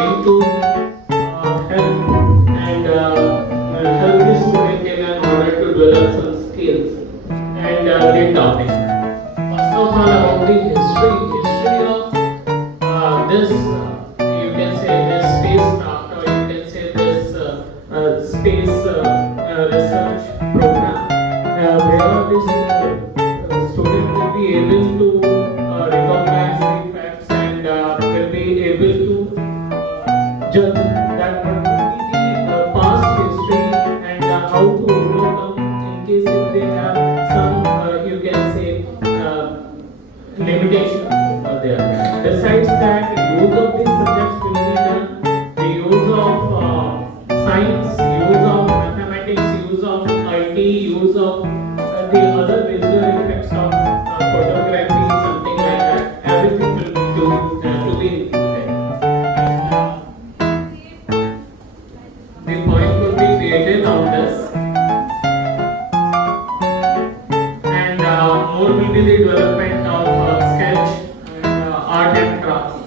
going to help and help the student in order to develop some skills and the topic. First of all, about the history of this, you can say this spacecraft, or you can say this space research program, where this student will be able to recognize the facts and will be able to judge that what would be the past history and how to overcome in case if they have some, you can say, limitations over there. Besides that, use of these subjects will be done. The use of science, use of mathematics, use of IT, use of the other visual effects of photography, something like that. Everything will to be included. The point will be created on this, and more will be the development of sketch and art and craft.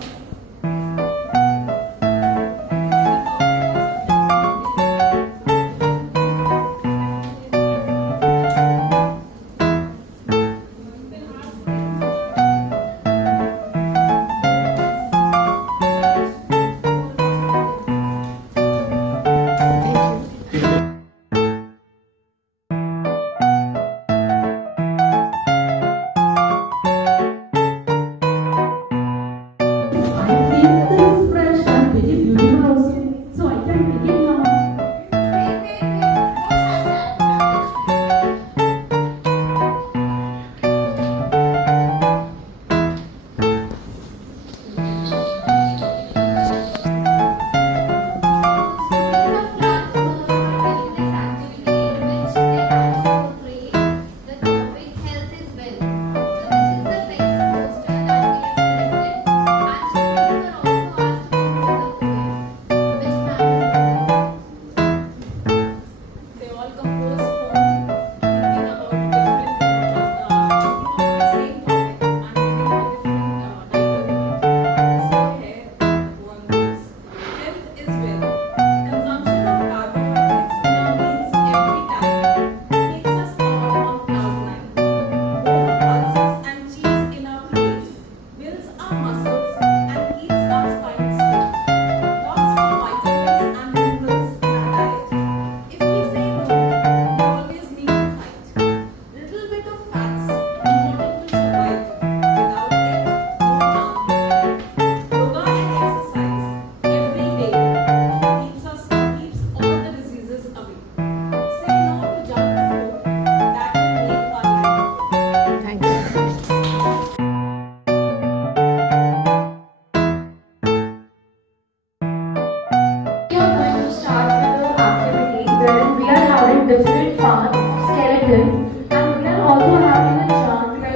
Different parts of skeleton, and we are also having a chart where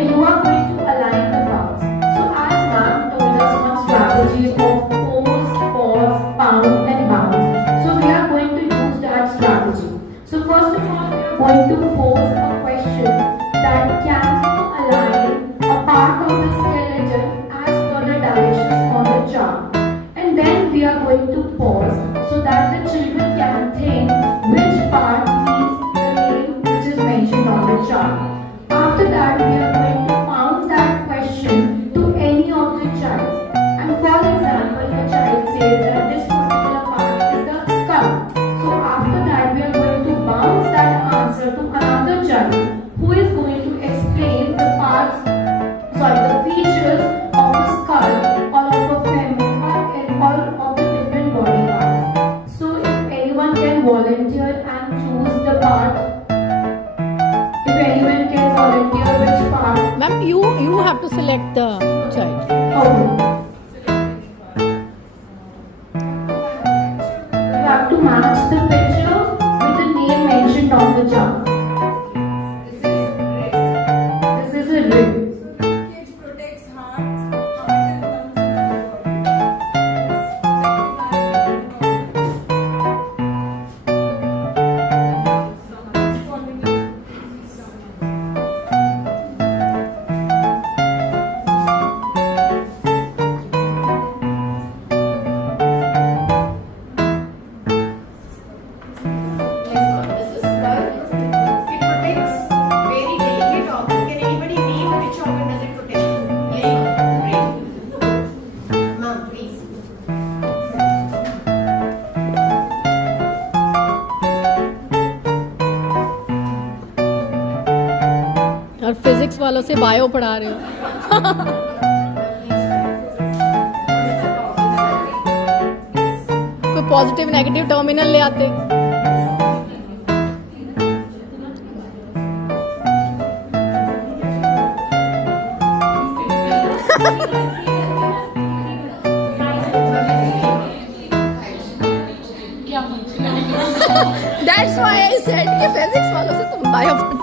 you are going to align the parts. So as ma'am told us some strategies of pose, pause, pound and bounce. So we are going to use that strategy. So first of all, we are going to pose a question that can you align a part of the skeleton as per the directions on the chart. And then we are going to pause so that the children can think which part means the name which is mentioned on the chart. After that, we are going to pound that question to any of the child. And for example, a child says that this particular part is the skull. So after that, we are going to bounce that answer to another child who is going to explain the the features of the skull or of a femur or of the different body parts. So if anyone can volunteer and choose the part, if anyone can volunteer which part. Ma'am, you have to select the child. Okay. You have to match the picture with the name mentioned on the chart. This is a ring. Physics वालों से bio पढ़ा रहे हो। कोई positive negative terminal ले आते। That's why I said कि physics वालों से तुम बायो पढ़ो।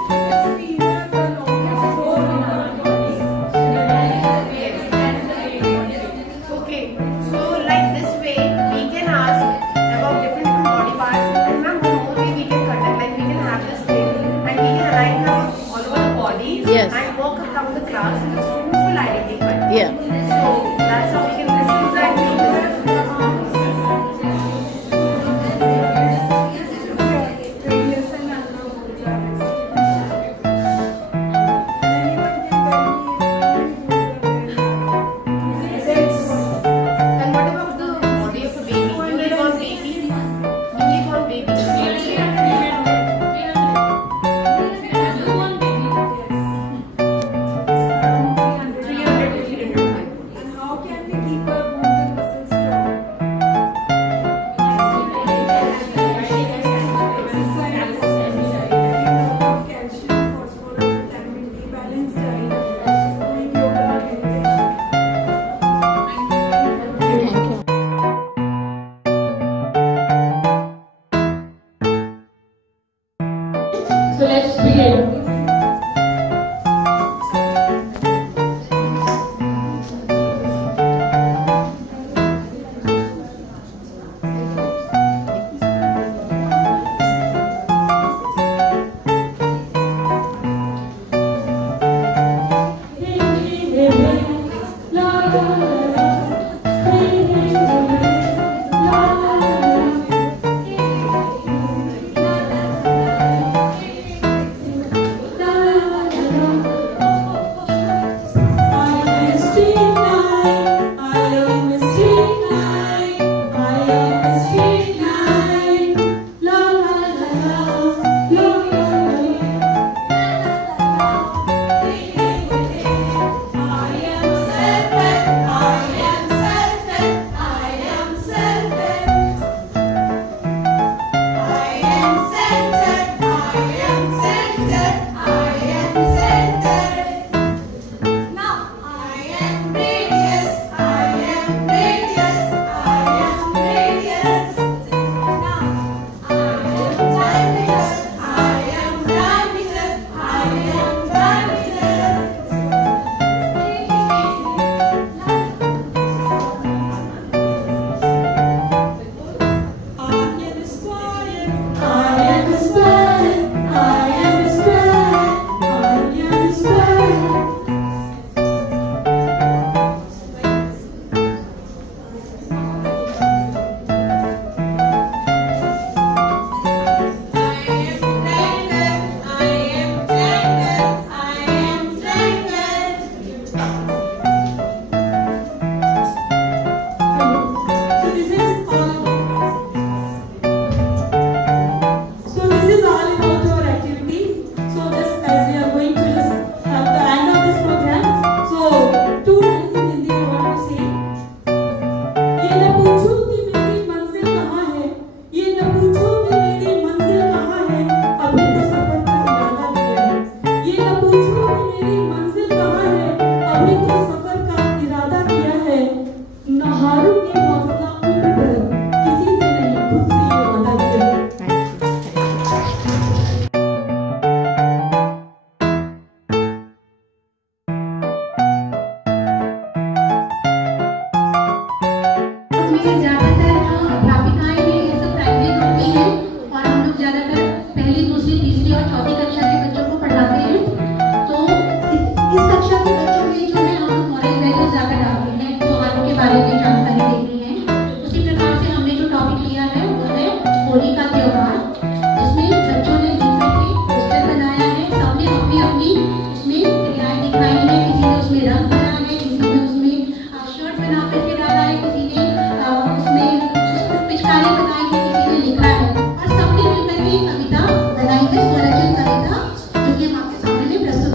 Yes. And walk around the class and the students will identify. Yeah. So that's how we can listen to and And what about the body of a baby? Newborn baby? Newborn baby. So let's begin.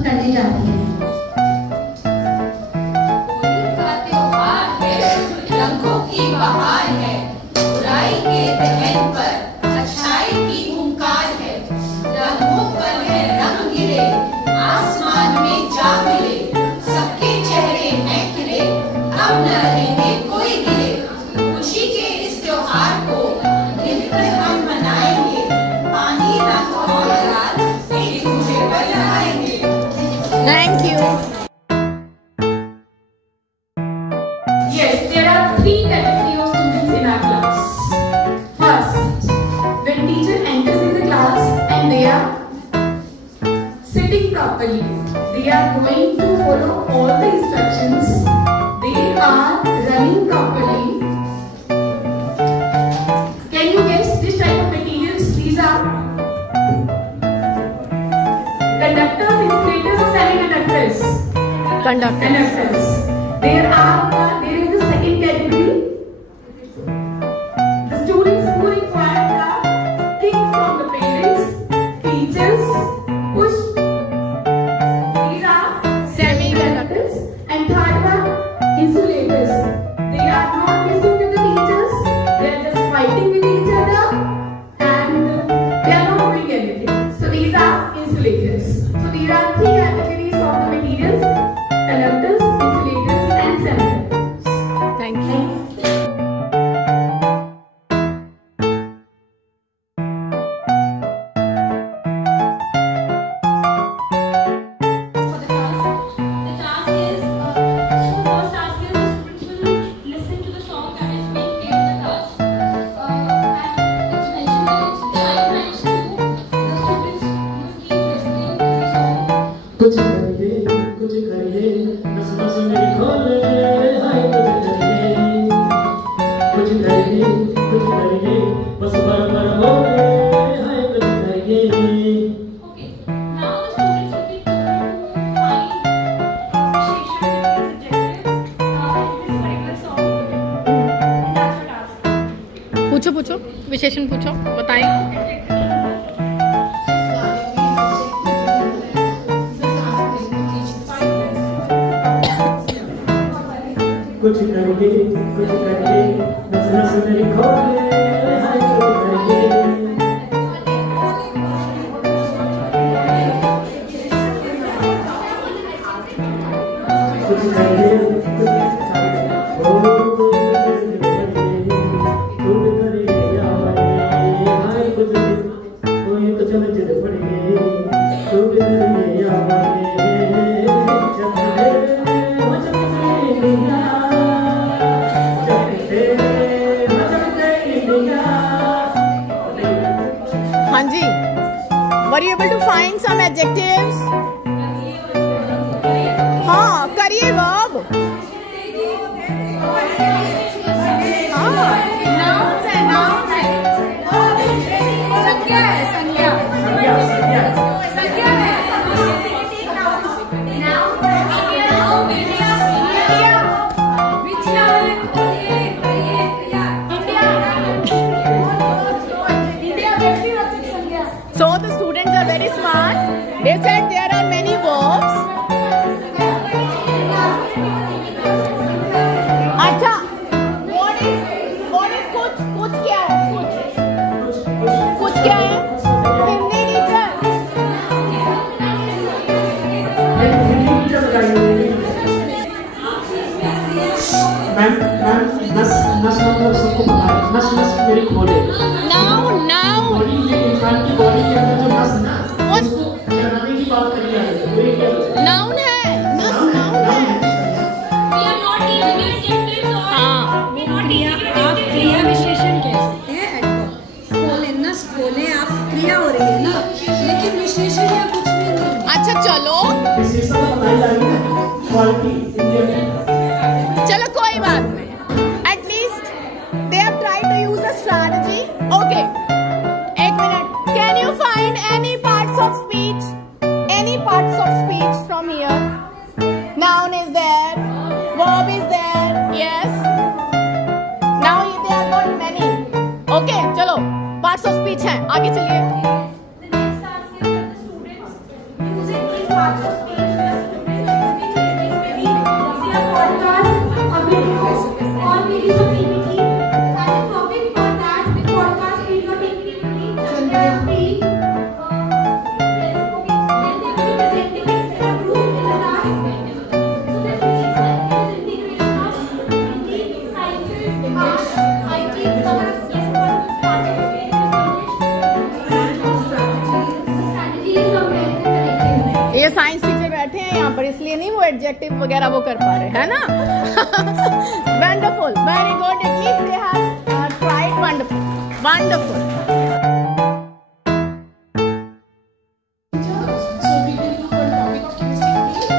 करने जा रही है। guess there are three categories of students in our class. First, when teacher enters in the class and they are sitting properly, they are going to follow all the instructions, they are running properly. Can you guess this type of materials? These are conductors, insulators or semiconductors? Conductors. There is the second category, the students who require the kick from the parents, teachers, push. These are semiconductors. And third one, insulators. They are not listening to the teachers, they are just fighting with each other and they are not doing anything. So these are insulators. So these are three categories of the materials: conductors, insulators and semiconductors. Thank you. For the task is, so first task is the students will listen to the song that is being played in the class, and it's mentioned that it's 5 times 2. The students will keep listening to the song. कुछ करिए नस नस मेरी खोले हाय कुछ करिए बस बराबर हो हाय कुछ करिए. Okay, now the students will be told to find Visheshan adjectives in this particular song, and that's your task. पूछो विशेषण पूछो, बताएं. कुछ करिए नस नस मेरी खोले हाय कुछ करिए. कुछ करिए हाय कुछ कोई तो समझ पड़े तो करिए हाँ जी. Were you able to find some adjectives? हाँ, करिए verb. हाँ. Nouns है, nouns है. संज्ञा है, संज्ञा. संज्ञा है. Noun है. India. Which noun? India. संज्ञा. So the students are very smart. They said there are many verbs. अच्छा. What is कुछ क्या है? कुछ क्या है? हिंदी टीचर. मैम नस मतलब सबको पता है. नस मेरी खोले. Noun. बॉडी के इंसान की बॉडी के अंदर जो नस ना उसको चलाने की बात करी जा रही है. Noun है. Noun है. We are not teaching you adjectives or हाँ. we are not teaching you आप adjectives. क्रिया विशेषण कह सकते हैं. खोले नस खोले, आप क्रिया हो रही है ना, लेकिन विशेषण या कुछ भी नहीं. अच्छा चलो विशेषता बताई जा रही है. क्वालिटी चलो कोई बात नहीं. At least they have tried to use a strategy. Okay. एक minute. Can you find any parts of speech? Any parts of speech from here? Noun is there. Verb is there. Yes. Now they have got many. Okay. चलो. Parts of speech हैं. आगे चलिए. The next task is that the students using these parts of speech, the students maybe see a podcast, a video, or maybe some PPT, and the topic for that, the podcast, video, PPT, just be yes, okay. Then they will be presenting it in a group in the class. So this is integration of Hindi, sciences, art, IT, commerce, yes, all parts of it. ये science teacher बैठे हैं यहाँ पर, इसलिए नहीं वो adjective वगैरह वो कर पा रहे हैं ना. When the Wonderful. So we will look at topic of chemistry today.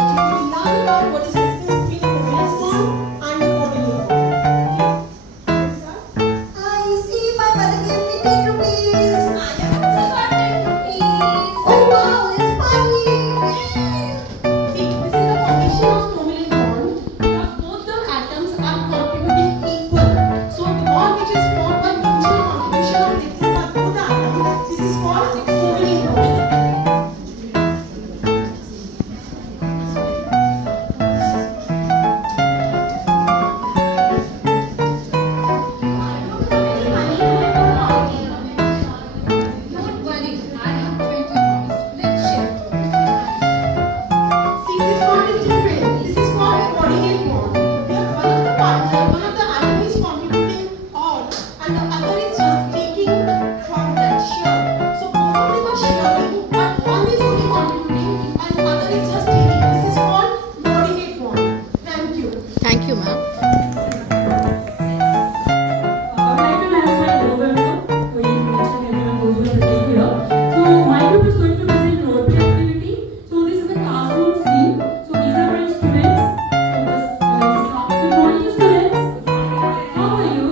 Okay, we will learn about what is the difference between a covalent bond and a covalent bond. Okay, I see my mother gave me 10 rupees. I have also got 10 rupees. Oh wow, it's funny. see, this is a formation of covalent bond because both the atoms are contributing equal. So the bond which is formed by mutual contribution of both the atoms, this is called covalent bond. Don't worry, I have 20 rupees. Let's share. See, this bond is different. This is called coordinate bond. Here, one of the atom is contributing all, and the other is just taking from that share. So both of them are sharing, but one is only contributing, and the other is just taking. This is called coordinate bond. Thank you. Thank you, ma'am. I would like to ask my co-member, who is mentioned everyone who is present here. So my group is going to present role play activity. So this is a classroom scene. So these are my students. So let's start. Good morning, students. How are you?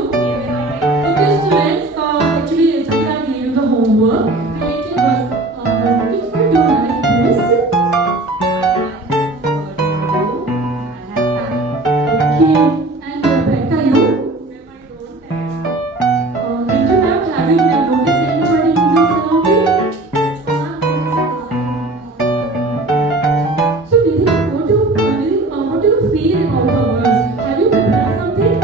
Okay, students. Actually, yesterday I gave you the homework related was which one do you like most? Okay, and Rebecca, you? Did you not having them notice anybody in your surrounding? So what do you feel about the words? Have you prepared something?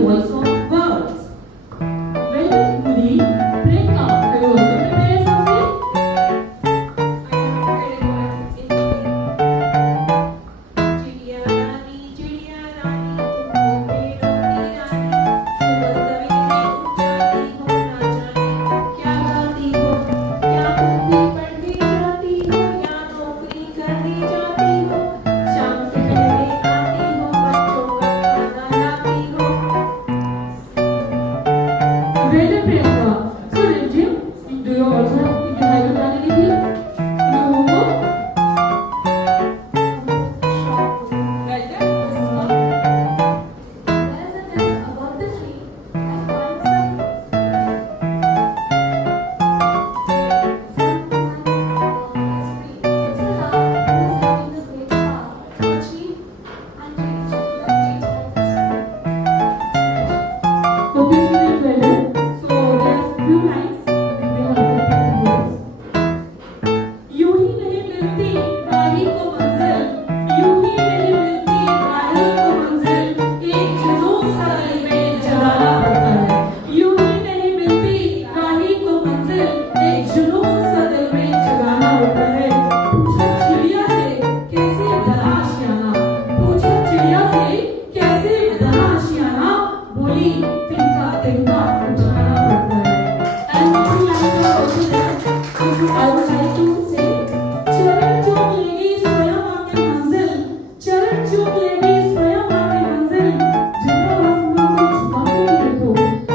Voice of birds. Well, Goody, break up. Have you also prepared something? Well, Priyanka. So, Rinjim, do you also have you done anything? In your homework? Well done. There's a test about the tree. I find some it's a love who's having a great spark. Achieve and reach the great heights. Okay, student, well done. So, there are few lines which we have to repeat. यूं ही नहीं मिलती राही को मंजिल, यूं ही नहीं मिलती राही को मंजिल, एक जुनून सा दिल में जगाना होता है। यूं ही नहीं मिलती राही को मंजिल, एक जुनून सा दिल में जगाना होता है। पूछा चिड़िया से कैसे बना आशियाना, पूछा चिड़िया से कैसे बना आशियाना, बोली तिनका तिनका उठाना पड़ता है। And two lines are also there. I would like to say, चरण चूम लेगी स्वयं आके मंजिल, चरण चूम लेगी स्वयं आके मंजिल, जितना आसमां को झुका के देखो,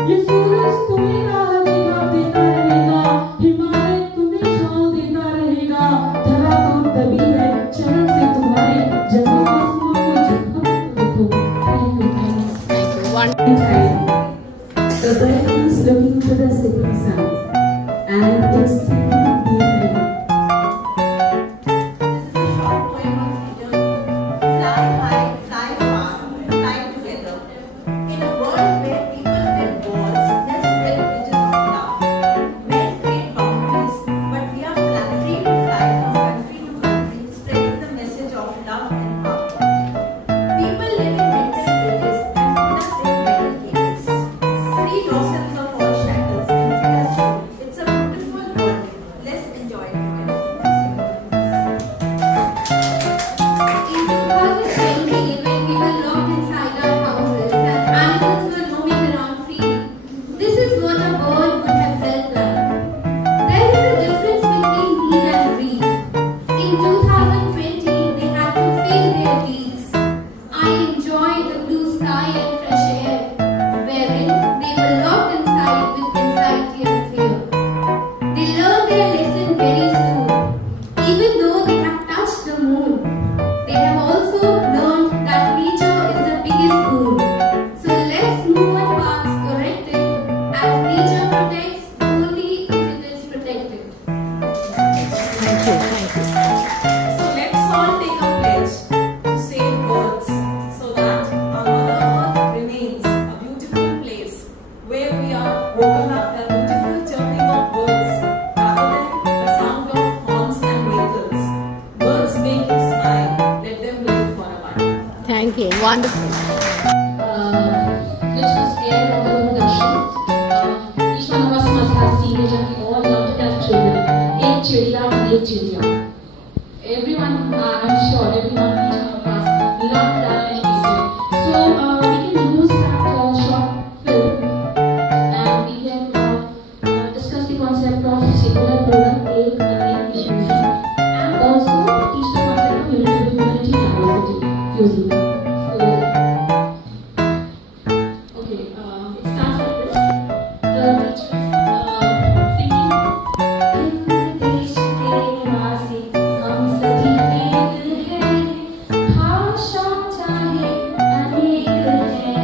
ये सूरज तुम्हें राह देता रहेगा, हिमालय तुम्हें छांव देता रहेगा, धरा तो दबी है चरण से तुम्हारे, जब आसमां को झुका के देखो। Thank you, thanks. Thank you. Wonderful. The bird is looking to the setting sun and it's thinking deeply. This is a short poem of freedom. Fly high, fly far, fly together. In a world where people build walls, let's build bridges of love. Men create boundaries, but we are free to fly from country to country, spreading the message of love and harmony. People live in mental cages and put us in metal cages. Free yourselves of all shackles and free us to I enjoyed the blue sky and fresh air, wherein they were locked inside with anxiety and fear. They learned their lesson very soon, even though they have touched the moon. They have also learned that nature is the biggest boon. So let's move on paths corrected, as nature protects only if it is protected. Thank you. So let's all take a pledge to save birds so that our Mother Earth remains a beautiful place where we are woken up the beautiful chirping of birds rather than the sound of horns and vehicles. Birds make you smile, let them live for a while. Thank you. Wonderful. Which was aired on the Doordarshan. Each one of us must have seen it and we all loved it as children. Ek Chidiya, Ek Chidiya. Everyone, I'm sure, each one of us loved that episode. So we can use that short film and we can discuss the concept of singular plural, ek, anek, diffusion, and also teach the concept of unity, diversity, using that. Okay, it starts like this. The teacher is singing. Hind देश के निवासी हम सभी एक हैं, भाषा चाहे अनेक है।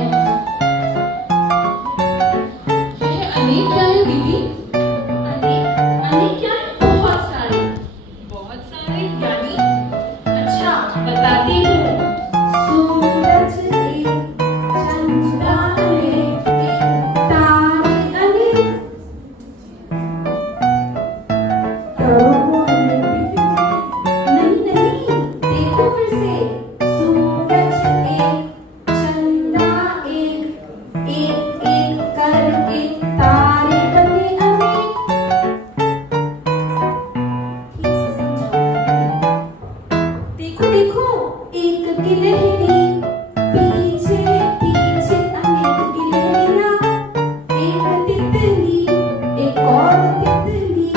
यह अनेक क्या है दीदी? अनेक क्या है? बहुत सारे यानी अच्छा बताती हूँ। सूरज एक, चंद्रमा एक, तारे अनेक, नहीं देखो फिर से। सूरज एक, चंद्रमा एक, एक एक करके तारे बने अनेक। ठीक से समझाओ। देखो एक गिलहरी, पीछे पीछे अनेक गिलहरियां, एक तितली, एक और तितली,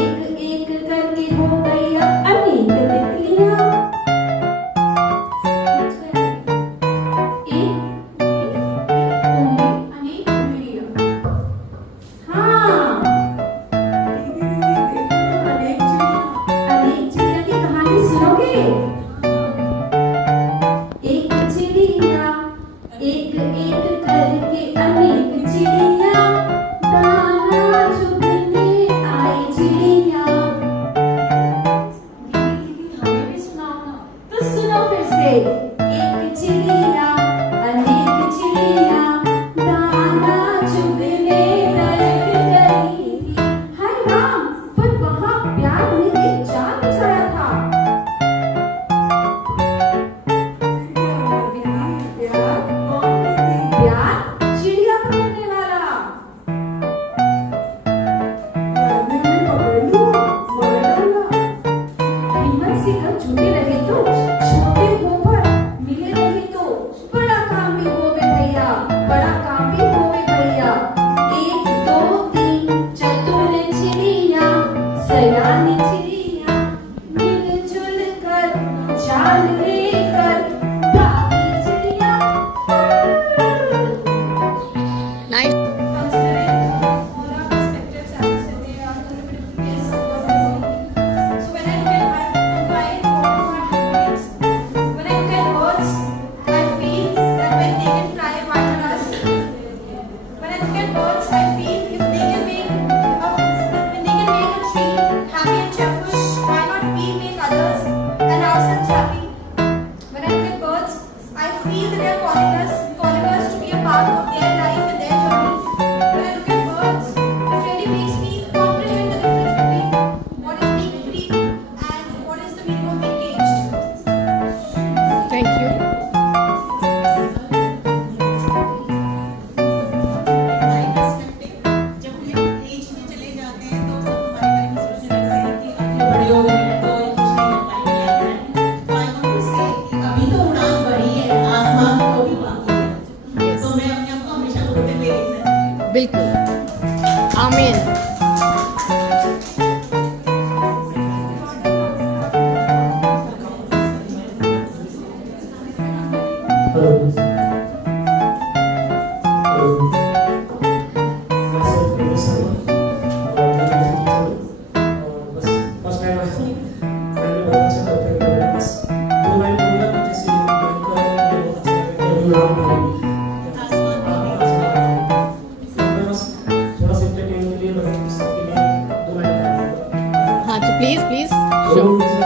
एक एक करके हो गई अब अनेक तितलियां। एक अनेक उंगलियां। हाँ, अनेक चिड़िया की कहानी सुनोगे? एक चिड़िया, एक एक करके अनेक चिड़िया, दाना चुगने आई चिड़िया। हमें भी सुनाओ ना। तो सुनो फिर से। एक चिड़िया, अनेक चिड़िया, दाना चुगने लग गई थी। हाय राम, पर वहाँ प्यार उन्हें एक जाल बिछाया था। प्यार चिड़िया पकड़ने वाला। हिम्मत से घर झूठे रहे तो छोटे हो पर मिले रहे तो बड़ा काम भी होवे भैया, बड़ा काम भी होवे भैया। एक दो तीन चतुर चिड़िया, सयानी चिड़िया, मिलजुल कर चाल लेकर भागी चिड़िया। Nice. Considering all our perspectives, as I said, they are a little bit of yes, of course, I see. So when I look at, I've combined all of our attributes. When I look at birds, I feel that when they can fly, why not us? When I look at birds, I feel if they can make when they can make a tree happy and cheerful, why not we make others and ourselves happy? When I look at birds, I feel that they are calling us to be a part of their life and their journey. When I look at birds, it really makes me comprehend the difference between what is being free and what is the meaning of being caged. Thank you. My perspective, जब हम as में चले जाते हैं तो सब हमारे बारे में सोचने लगते हैं कि अब ये बड़े हो गए हैं तो ये कुछ नहीं कर पाएंगे लाइफ में। तो आई वांट टू से अभी तो उड़ान भरी है, आसमान को भी बाकी है। तो मैं अपने आप को हमेशा उड़ते हुए देखना चाहती हूँ। बिल्कुल। आमीन। Please, please. Sure.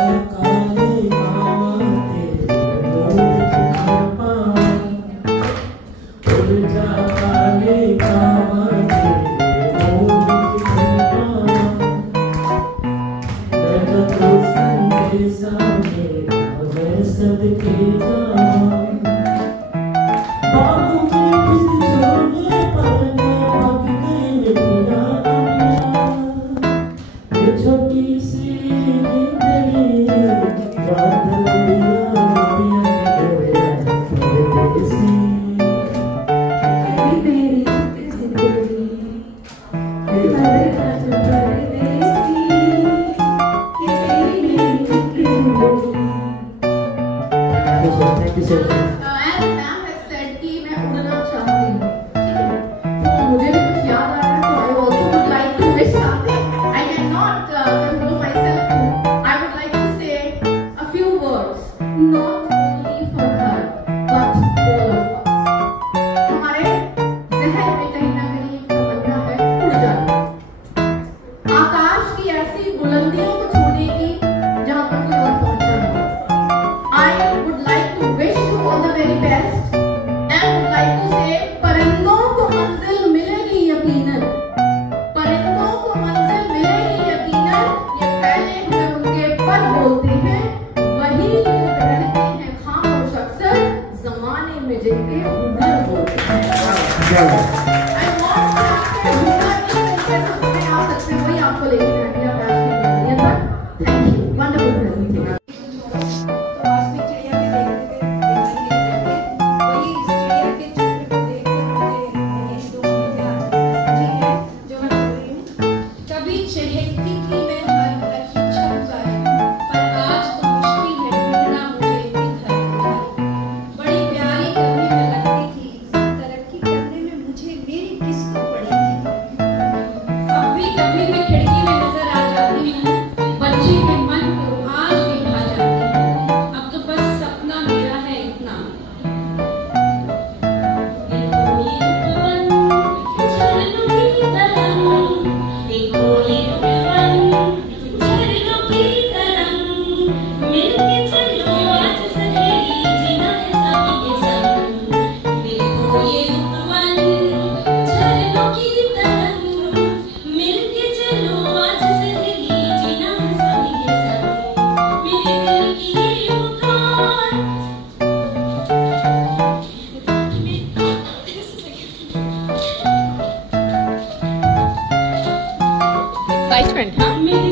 Excitement, huh?